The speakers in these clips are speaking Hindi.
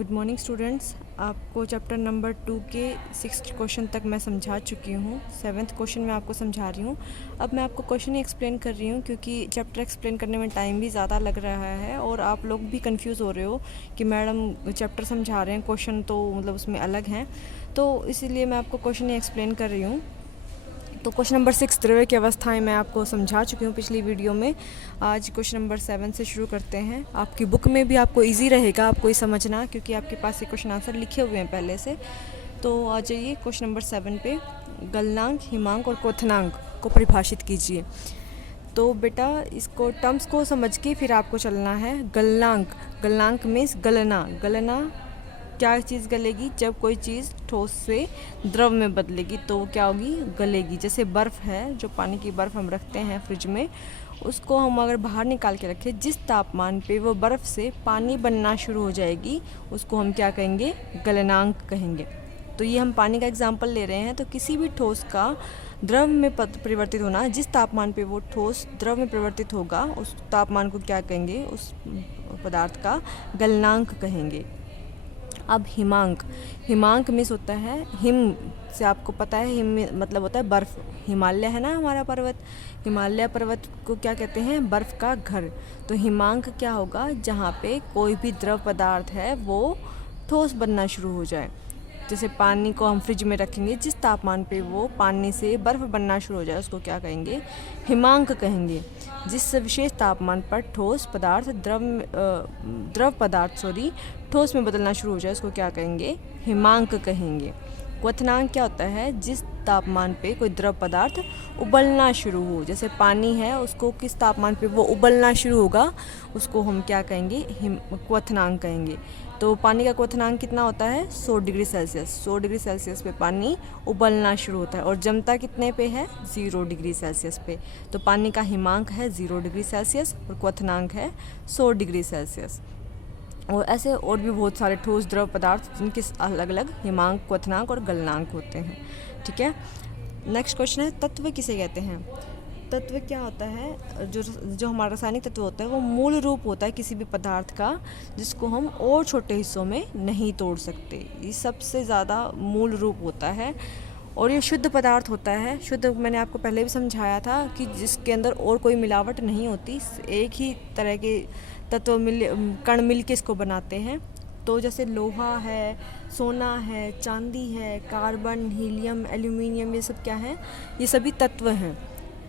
Good morning students. आपको चैप्टर नंबर 2 के 6th क्वेश्चन तक मैं समझा चुकी हूँ। 7th क्वेश्चन मैं आपको समझा रही हूँ। अब मैं आपको क्वेश्चन ही एक्सप्लेन कर रही हूँ क्योंकि चैप्टर एक्सप्लेन करने में टाइम भी ज़्यादा लग रहा है और आप लोग भी कंफ्यूज हो रहे हो कि मैडम चैप्टर समझा रहे हैं, क्वेश्चन तो मतलब उसमें अलग हैं, तो इसीलिए मैं आपको क्वेश्चन ही एक्सप्लेन कर रही हूँ। तो क्वेश्चन नंबर 6 द्रव्य की अवस्थाएं मैं आपको समझा चुकी हूँ पिछली वीडियो में। आज क्वेश्चन नंबर 7 से शुरू करते हैं। आपकी बुक में भी आपको इजी रहेगा आपको ये समझना, क्योंकि आपके पास ये क्वेश्चन आंसर लिखे हुए हैं पहले से। तो आ जाइए क्वेश्चन नंबर 7 पे। गलनांक, हिमांक और क्वथनांक को परिभाषित कीजिए। तो बेटा इसको टर्म्स को समझ के फिर आपको चलना है। गलनांक, गलनांक मीन्स गलना। गलना क्या चीज़ गलेगी? जब कोई चीज़ ठोस से द्रव में बदलेगी तो वो क्या होगी? गलेगी। जैसे बर्फ़ है, जो पानी की बर्फ़ हम रखते हैं फ्रिज में, उसको हम अगर बाहर निकाल के रखें, जिस तापमान पे वो बर्फ़ से पानी बनना शुरू हो जाएगी उसको हम क्या कहेंगे? गलनांक कहेंगे। तो ये हम पानी का एग्जाम्पल ले रहे हैं। तो किसी भी ठोस का द्रव में परिवर्तित होना, जिस तापमान पे वो ठोस द्रव में परिवर्तित होगा उस तापमान को क्या कहेंगे? उस पदार्थ का गलनांक कहेंगे। अब हिमांक, हिमांक मीन्स होता है हिम से, आपको पता है हिम मतलब होता है बर्फ़। हिमालय है ना हमारा पर्वत, हिमालय पर्वत को क्या कहते हैं? बर्फ़ का घर। तो हिमांक क्या होगा? जहाँ पे कोई भी द्रव पदार्थ है वो ठोस बनना शुरू हो जाए। जैसे पानी को हम फ्रिज में रखेंगे, जिस तापमान पे वो पानी से बर्फ़ बनना शुरू हो जाए उसको क्या कहेंगे? हिमांक कहेंगे। जिस विशेष तापमान पर ठोस पदार्थ द्रव पदार्थ ठोस में बदलना शुरू हो जाए उसको क्या कहेंगे? हिमांक कहेंगे। क्वथनांक क्या होता है? जिस तापमान पे कोई द्रव पदार्थ उबलना शुरू हो, जैसे पानी है उसको किस तापमान पे वो उबलना शुरू होगा उसको हम क्या कहेंगे? क्वथनांक कहेंगे। तो पानी का क्वथनांक कितना होता है? 100 डिग्री सेल्सियस। 100 डिग्री सेल्सियस पे पानी उबलना शुरू होता है और जमता कितने पे है? 0 डिग्री सेल्सियस पे। तो पानी का हिमांक है 0 डिग्री सेल्सियस और क्वथनांक है 100 डिग्री सेल्सियस। और ऐसे और भी बहुत सारे ठोस द्रव पदार्थ जिनके अलग अलग हिमांक, क्वथनांक और गलनांक होते हैं। ठीक है, नेक्स्ट क्वेश्चन है तत्व किसे कहते हैं? तत्व क्या होता है? जो हमारा रासायनिक तत्व होता है वो मूल रूप होता है किसी भी पदार्थ का, जिसको हम और छोटे हिस्सों में नहीं तोड़ सकते। ये सबसे ज़्यादा मूल रूप होता है और ये शुद्ध पदार्थ होता है। शुद्ध मैंने आपको पहले भी समझाया था कि जिसके अंदर और कोई मिलावट नहीं होती, एक ही तरह के तत्व कण मिल के इसको बनाते हैं। तो जैसे लोहा है, सोना है, चांदी है, कार्बन, हीलियम, एल्यूमिनियम, ये सब क्या है? ये सभी तत्व हैं।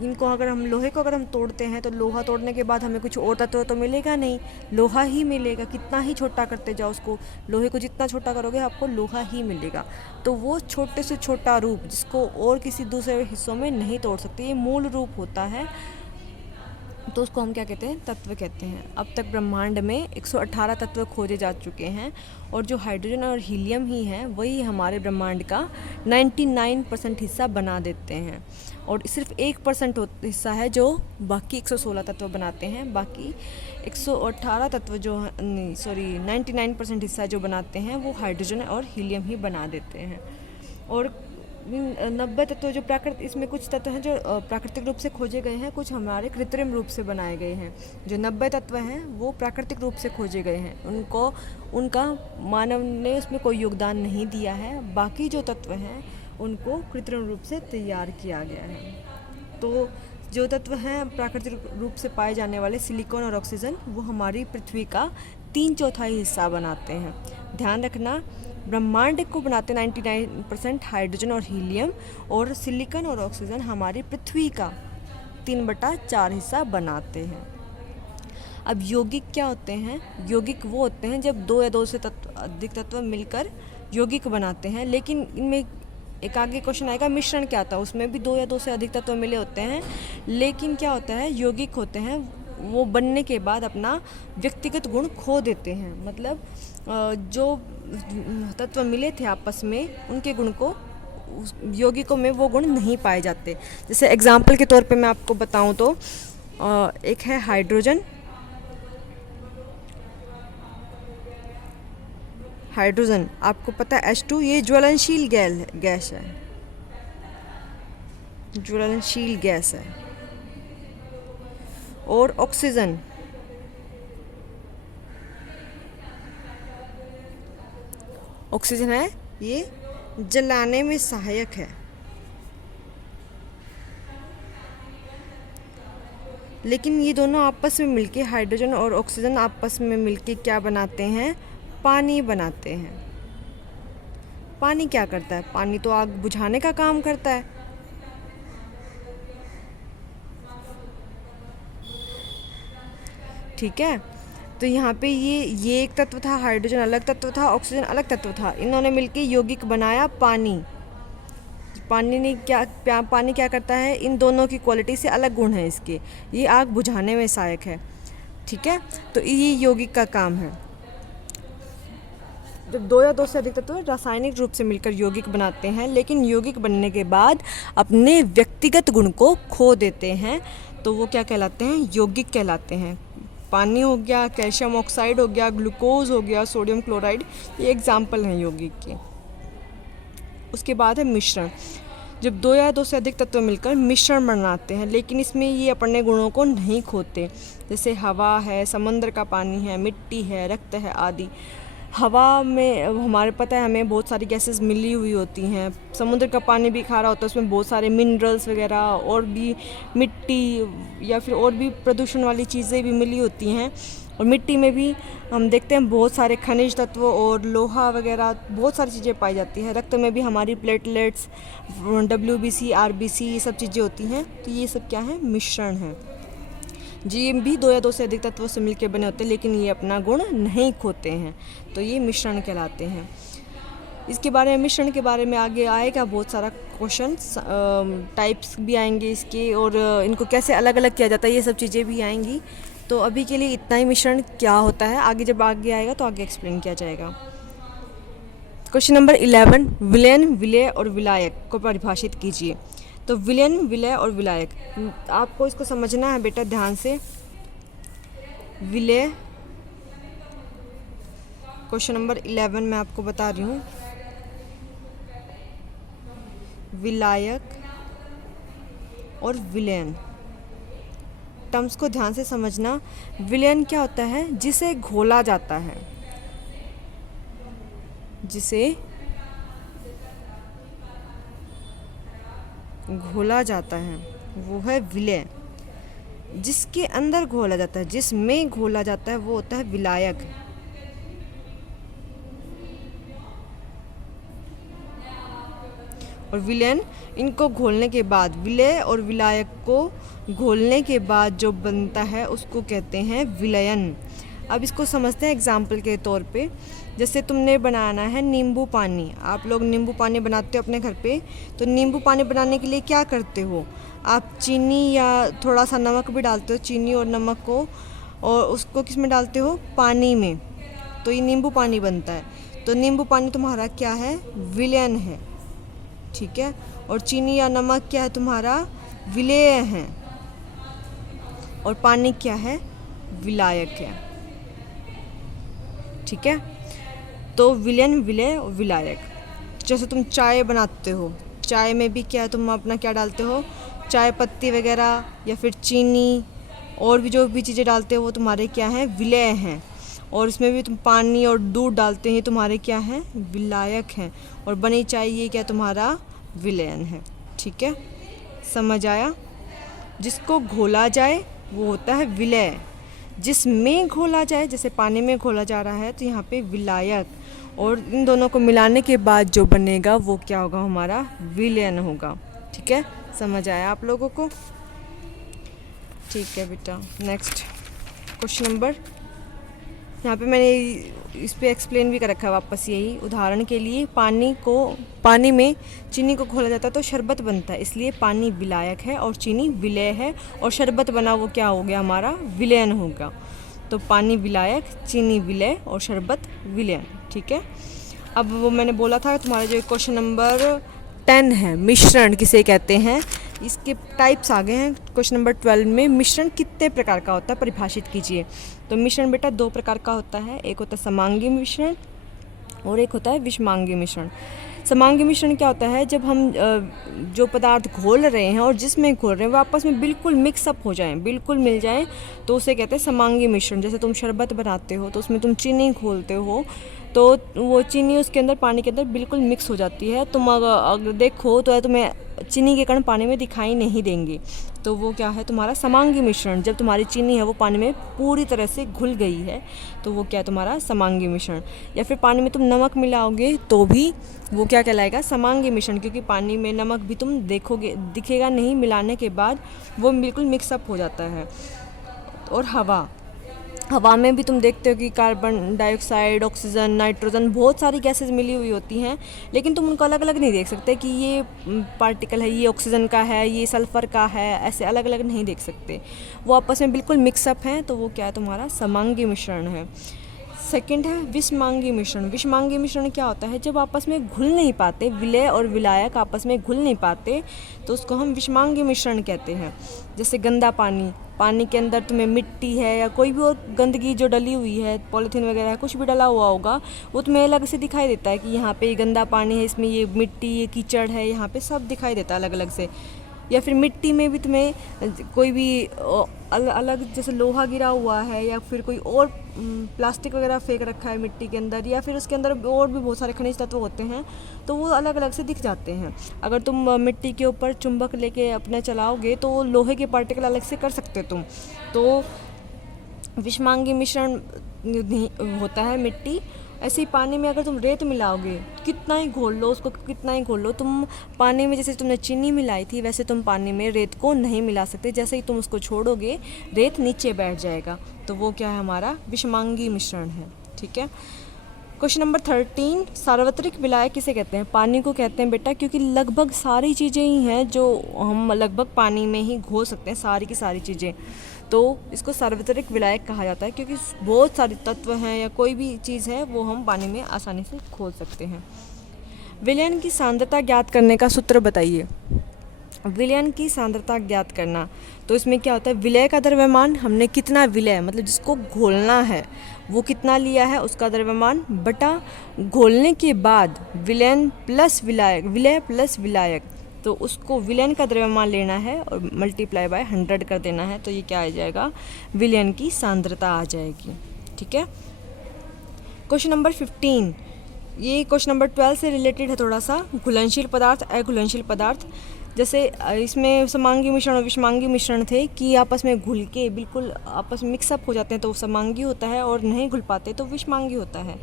इनको अगर हम लोहे को अगर हम तोड़ते हैं तो लोहा तोड़ने के बाद हमें कुछ और तत्व तो मिलेगा नहीं, लोहा ही मिलेगा। कितना ही छोटा करते जाओ उसको, लोहे को जितना छोटा करोगे आपको लोहा ही मिलेगा। तो वो छोटे से छोटा रूप जिसको और किसी दूसरे हिस्सों में नहीं तोड़ सकते, ये मूल रूप होता है। तो उसको हम क्या कहते हैं? तत्व कहते हैं। अब तक ब्रह्मांड में 118 तत्व खोजे जा चुके हैं और जो हाइड्रोजन और हीलियम ही हैं वही हमारे ब्रह्मांड का 99% हिस्सा बना देते हैं और सिर्फ 1% हिस्सा है जो बाकी 116 तत्व बनाते हैं। बाकी 118 तत्व जो 99% हिस्सा जो बनाते हैं वो हाइड्रोजन और हीलियम ही बना देते हैं। और 90 तत्व जो इसमें कुछ तत्व हैं जो प्राकृतिक रूप से खोजे गए हैं, कुछ हमारे कृत्रिम रूप से बनाए गए हैं। जो 90 तत्व हैं वो प्राकृतिक रूप से खोजे गए हैं, उनका मानव ने उसमें कोई योगदान नहीं दिया है। बाकी जो तत्व हैं उनको कृत्रिम रूप से तैयार किया गया है। तो जो तत्व हैं प्राकृतिक रूप से पाए जाने वाले, सिलिकॉन और ऑक्सीजन, वो हमारी पृथ्वी का 3/4 हिस्सा बनाते हैं। ध्यान रखना, ब्रह्मांड को बनाते 99% हाइड्रोजन और हीलियम, और सिलिकॉन और ऑक्सीजन हमारी पृथ्वी का 3/4 हिस्सा बनाते हैं। अब यौगिक क्या होते हैं? यौगिक वो होते हैं जब 2 या 2 से अधिक तत्व मिलकर यौगिक बनाते हैं। लेकिन इनमें एक आगे क्वेश्चन आएगा, मिश्रण क्या था? उसमें भी 2 या 2 से अधिक तत्व मिले होते हैं। लेकिन क्या होता है, यौगिक होते हैं वो बनने के बाद अपना व्यक्तिगत गुण खो देते हैं। मतलब जो तत्व मिले थे आपस में उनके गुण को यौगिकों में वो गुण नहीं पाए जाते। जैसे एग्जाम्पल के तौर पे मैं आपको बताऊं तो एक है हाइड्रोजन। हाइड्रोजन आपको पता है H2, ये ज्वलनशील गैस है, ज्वलनशील गैस है। और ऑक्सीजन, ऑक्सीजन है ये जलाने में सहायक है, लेकिन ये दोनों आपस में मिलके, हाइड्रोजन और ऑक्सीजन आपस में मिलके क्या बनाते हैं, पानी बनाते हैं। पानी क्या करता है, पानी तो आग बुझाने का काम करता है। ठीक है, तो यहाँ पे ये एक तत्व था, हाइड्रोजन अलग तत्व था, ऑक्सीजन अलग तत्व था, इन्होंने मिलके यौगिक बनाया पानी। पानी क्या करता है, इन दोनों की क्वालिटी से अलग गुण है इसके, ये आग बुझाने में सहायक है। ठीक है, तो ये यौगिक का काम है। जब दो या दो से अधिक तत्व रासायनिक रूप से मिलकर यौगिक बनाते हैं, लेकिन यौगिक बनने के बाद अपने व्यक्तिगत गुण को खो देते हैं, तो वो क्या कहलाते हैं, यौगिक कहलाते हैं। पानी हो गया, कैल्शियम ऑक्साइड हो गया, ग्लूकोज हो गया, सोडियम क्लोराइड, ये एग्जाम्पल हैं यौगिक के। उसके बाद है मिश्रण। जब दो या दो से अधिक तत्व मिलकर मिश्रण बनाते हैं, लेकिन इसमें ये अपने गुणों को नहीं खोते, जैसे हवा है, समुद्र का पानी है, मिट्टी है, रक्त है आदि। हवा में हमारे पता है हमें बहुत सारी गैसेस मिली हुई होती हैं, समुद्र का पानी भी खारा होता है, उसमें बहुत सारे मिनरल्स वगैरह और भी मिट्टी या फिर और भी प्रदूषण वाली चीज़ें भी मिली होती हैं। और मिट्टी में भी हम देखते हैं बहुत सारे खनिज तत्व और लोहा वगैरह बहुत सारी चीज़ें पाई जाती है। रक्त में भी हमारी प्लेटलेट्स, WBC, RBC ये सब चीज़ें होती हैं। तो ये सब क्या है, मिश्रण है जी। ये भी दो या दो से अधिक तत्वों से मिलकर बने होते हैं, लेकिन ये अपना गुण नहीं खोते हैं, तो ये मिश्रण कहलाते हैं। इसके बारे में, मिश्रण के बारे में आगे आएगा बहुत सारा क्वेश्चन, टाइप्स भी आएंगे इसके, और इनको कैसे अलग अलग किया जाता है ये सब चीज़ें भी आएंगी। तो अभी के लिए इतना ही, मिश्रण क्या होता है आगे जब आगे आएगा तो आगे एक्सप्लेन किया जाएगा। क्वेश्चन नंबर 11, विलयन, विलय और विलायक को परिभाषित कीजिए। तो विलयन, विलय और विलायक, आपको इसको समझना है बेटा ध्यान से। विलय, क्वेश्चन नंबर 11 मैं आपको बता रही हूँ, विलायक और विलयन, टर्म्स को ध्यान से समझना। विलयन क्या होता है, जिसे घोला जाता है, जिसे घोला जाता है वो है विलय। जिसके अंदर घोला जाता है, जिसमें घोला जाता है, वो होता है विलायक। और विलयन, इनको घोलने के बाद, विलय और विलायक को घोलने के बाद जो बनता है उसको कहते हैं विलयन। अब इसको समझते हैं एग्जाम्पल के तौर पे। जैसे तुमने बनाना है नींबू पानी, आप लोग नींबू पानी बनाते हो अपने घर पे, तो नींबू पानी बनाने के लिए क्या करते हो, आप चीनी या थोड़ा सा नमक भी डालते हो, चीनी और नमक को, और उसको किस में डालते हो, पानी में, तो ये नींबू पानी बनता है। तो नींबू पानी तुम्हारा क्या है, विलयन है। ठीक है, और चीनी या नमक क्या है तुम्हारा, विलेय है, और पानी क्या है, विलायक है। ठीक है, तो विलयन, विलय और विलायक। जैसे तुम चाय बनाते हो, चाय में भी क्या तुम अपना क्या डालते हो, चाय पत्ती वगैरह या फिर चीनी और भी जो भी चीज़ें डालते हो वो तुम्हारे क्या हैं, विलय हैं। और इसमें भी तुम पानी और दूध डालते हैं, तुम्हारे क्या हैं, विलायक हैं। और बनी चाय ये क्या तुम्हारा, विलयन है। ठीक है, समझ आया। जिसको घोला जाए वो होता है विलय, जिसमें घोला जाए, जैसे पानी में घोला जा रहा है तो यहाँ पे विलायक, और इन दोनों को मिलाने के बाद जो बनेगा वो क्या होगा, हमारा विलयन होगा। ठीक है, समझ आया आप लोगों को। ठीक है बेटा, नेक्स्ट क्वेश्चन नंबर, यहाँ पे मैंने इस पे एक्सप्लेन भी कर रखा है वापस यही। उदाहरण के लिए पानी में चीनी को घोला जाता है तो शरबत बनता है, इसलिए पानी विलायक है और चीनी विलय है, और शरबत बना वो क्या हो गया, हमारा विलयन होगा। तो पानी विलायक, चीनी विलय और शरबत विलयन। ठीक है, अब वो मैंने बोला था तुम्हारा जो क्वेश्चन नंबर 10 है, मिश्रण किसे कहते हैं, इसके टाइप्स आ गए हैं। क्वेश्चन नंबर 12 में मिश्रण कितने प्रकार का होता है, परिभाषित कीजिए। तो मिश्रण बेटा दो प्रकार का होता है, एक होता है समांगी मिश्रण और एक होता है विषमांगी मिश्रण। समांगी मिश्रण क्या होता है, जब हम जो पदार्थ घोल रहे हैं और जिसमें घोल रहे हैं वो आपस में बिल्कुल मिक्सअप हो जाएं, बिल्कुल मिल जाएं, तो उसे कहते हैं समांगी मिश्रण। जैसे तुम शरबत बनाते हो तो उसमें तुम चीनी घोलते हो तो वो चीनी उसके अंदर पानी के अंदर बिल्कुल मिक्स हो जाती है। तुम अगर देखो तो तुम्हें चीनी के कण पानी में दिखाई नहीं देंगे। तो वो क्या है तुम्हारा समांगी मिश्रण। जब तुम्हारी चीनी है वो पानी में पूरी तरह से घुल गई है तो वो क्या है तुम्हारा समांगी मिश्रण। या फिर पानी में तुम नमक मिलाओगे तो भी वो क्या कहलाएगा, समांगी मिश्रण, क्योंकि पानी में नमक भी तुम देखोगे दिखेगा नहीं, मिलाने के बाद वो बिल्कुल मिक्सअप हो जाता है। और हवा में भी तुम देखते हो कि कार्बन डाइऑक्साइड, ऑक्सीजन, नाइट्रोजन, बहुत सारी गैसेस मिली हुई होती हैं, लेकिन तुम उनको अलग अलग नहीं देख सकते कि ये पार्टिकल है, ये ऑक्सीजन का है, ये सल्फ़र का है, ऐसे अलग अलग नहीं देख सकते। वो आपस में बिल्कुल मिक्सअप हैं, तो वो क्या है तुम्हारा समांगी मिश्रण है। सेकंड है विषमांगी मिश्रण। विषमांगी मिश्रण क्या होता है, जब आपस में घुल नहीं पाते, विलय और विलायक आपस में घुल नहीं पाते तो उसको हम विषमांगी मिश्रण कहते हैं। जैसे गंदा पानी के अंदर तुम्हें मिट्टी है या कोई भी और गंदगी जो डली हुई है, पॉलीथीन वगैरह है, कुछ भी डला हुआ होगा, वो तुम्हें अलग से दिखाई देता है कि यहाँ पे ये गंदा पानी है, इसमें ये मिट्टी, ये कीचड़ है, यहाँ पे सब दिखाई देता है अलग अलग से। या फिर मिट्टी में भी तुम्हें कोई भी अलग जैसे लोहा गिरा हुआ है या फिर कोई और प्लास्टिक वगैरह फेंक रखा है मिट्टी के अंदर, या फिर उसके अंदर और भी बहुत सारे खनिज तत्व होते हैं, तो वो अलग अलग से दिख जाते हैं। अगर तुम मिट्टी के ऊपर चुंबक लेके अपने चलाओगे तो लोहे के पार्टिकल अलग से कर सकते हो तुम। तो विषमांगी मिश्रण होता है मिट्टी। ऐसे ही पानी में अगर तुम रेत मिलाओगे, कितना ही घोल लो उसको, कितना ही घोल लो, तुम पानी में जैसे तुमने चीनी मिलाई थी वैसे तुम पानी में रेत को नहीं मिला सकते। जैसे ही तुम उसको छोड़ोगे रेत नीचे बैठ जाएगा। तो वो क्या है हमारा विषमांगी मिश्रण है। ठीक है। क्वेश्चन नंबर 13, सार्वत्रिक विलायक किसे कहते हैं? पानी को कहते हैं बेटा, क्योंकि लगभग सारी चीज़ें ही हैं जो हम लगभग पानी में ही घोल सकते हैं, सारी की सारी चीज़ें। तो इसको सार्वत्रिक विलायक कहा जाता है क्योंकि बहुत सारे तत्व हैं या कोई भी चीज़ है वो हम पानी में आसानी से घोल सकते हैं। विलयन की सांद्रता ज्ञात करने का सूत्र बताइए। विलयन की सांद्रता ज्ञात करना, तो इसमें क्या होता है, विलय का द्रव्यमान, हमने कितना विलय मतलब जिसको घोलना है वो कितना लिया है उसका द्रव्यमान, बटा घोलने के बाद विलयन प्लस विलायक, विलय प्लस विलायक, तो उसको विलयन का द्रव्यमान लेना है और मल्टीप्लाई बाय 100 कर देना है। तो ये क्या आ जाएगा, विलयन की सांद्रता आ जाएगी। ठीक है। क्वेश्चन नंबर 15, ये क्वेश्चन नंबर 12 से रिलेटेड है थोड़ा सा। घुलनशील पदार्थ, अघुलनशील पदार्थ। जैसे इसमें समांगी मिश्रण और विषमांगी मिश्रण थे कि आपस में घुल के बिल्कुल आपस में मिक्सअप हो जाते हैं तो वो समांगी होता है, और नहीं घुल पाते तो विषमांगी होता है।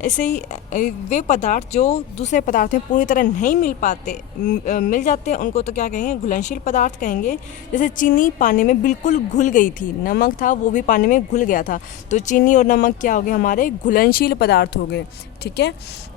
ऐसे ही वे पदार्थ जो दूसरे पदार्थ में पूरी तरह नहीं मिल जाते उनको तो क्या कहेंगे, घुलनशील पदार्थ कहेंगे। जैसे चीनी पानी में बिल्कुल घुल गई थी, नमक था वो भी पानी में घुल गया था, तो चीनी और नमक क्या हो गए, हमारे घुलनशील पदार्थ हो गए। ठीक है।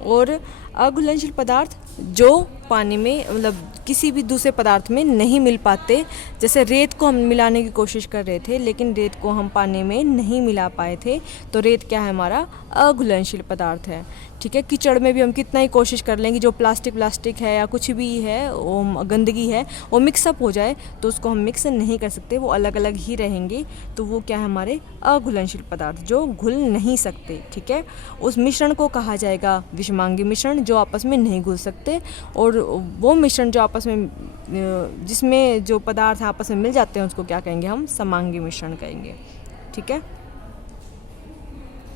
और अघुलनशील पदार्थ जो पानी में मतलब किसी भी दूसरे पदार्थ में नहीं मिल पाते, जैसे रेत को हम मिलाने की कोशिश कर रहे थे लेकिन रेत को हम पानी में नहीं मिला पाए थे, तो रेत क्या है, हमारा अघुलनशील पदार्थ है। ठीक है। कीचड़ में भी हम कितना ही कोशिश कर लेंगे, जो प्लास्टिक है या कुछ भी है वो गंदगी है वो मिक्सअप हो जाए तो उसको हम मिक्स नहीं कर सकते, वो अलग अलग ही रहेंगे। तो वो क्या है, हमारे अघुलनशील पदार्थ जो घुल नहीं सकते। ठीक है। उस मिश्रण को कहा जाएगा विषमांगी मिश्रण, जो आपस में नहीं घुल सकते, और वो मिश्रण जो आपस में जिसमें जो पदार्थ आपस में मिल जाते हैं उसको क्या कहेंगे, हम समांगी मिश्रण कहेंगे। ठीक है।